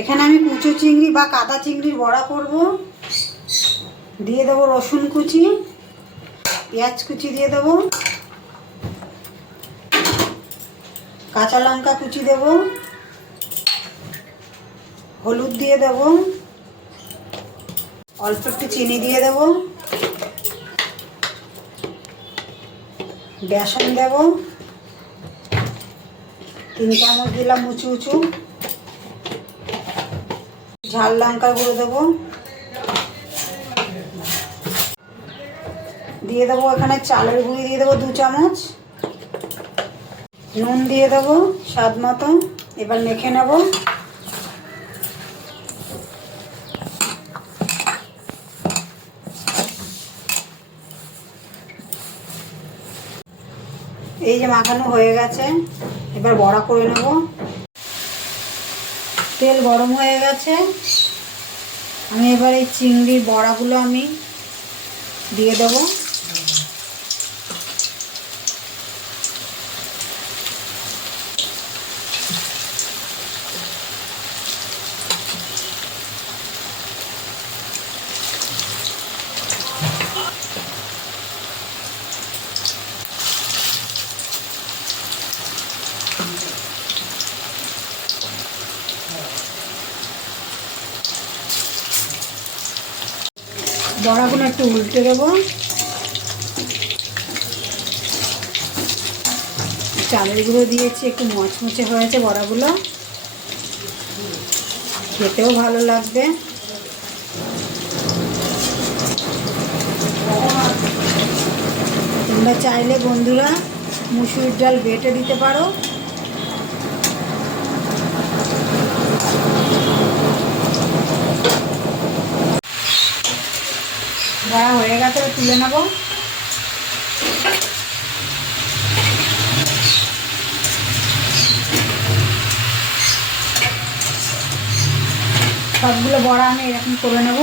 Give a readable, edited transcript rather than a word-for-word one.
এখানে আমি কুচো চিংড়ি বা কাদা চিংড়ির বড়া করব। দিয়ে দেবো রসুন কুচি, পেঁয়াজ কুচি দিয়ে দেবো, কাঁচা লঙ্কা কুচি দেব, হলুদ দিয়ে দেব, অল্প একটু চিনি দিয়ে দেব, বেসন দেব, 3 চামচ দিলাম উঁচু উঁচু, ঝাল লঙ্কা গুঁড়ো দেবো, দিয়ে দেবো এখানে চালের গুঁড়ি দিয়ে দেবো 2 চামচ, নুন দিয়ে দেবো স্বাদ মতো। এবার মেখে নেব। এই যে মাখানো হয়ে গেছে, এবার বড়া করে নেব। তেল গরম হয়ে গেছে, আমি এবার এই চিংড়ির বড়াগুলো আমি দিয়ে দেবো। বড়াগুলো একটু উল্টে দেবো। চালের গুঁড়ো দিয়েছি, একটু মচমচে হয়েছে বড়াগুলো, খেতেও ভালো লাগবে। তোমরা চাইলে বন্ধুরা মুসুর ডাল বেটে দিতে পারো। বড়া হয়ে গেছে, তুলে নেব। সবগুলো বড়া আমি এরকম করে নেব।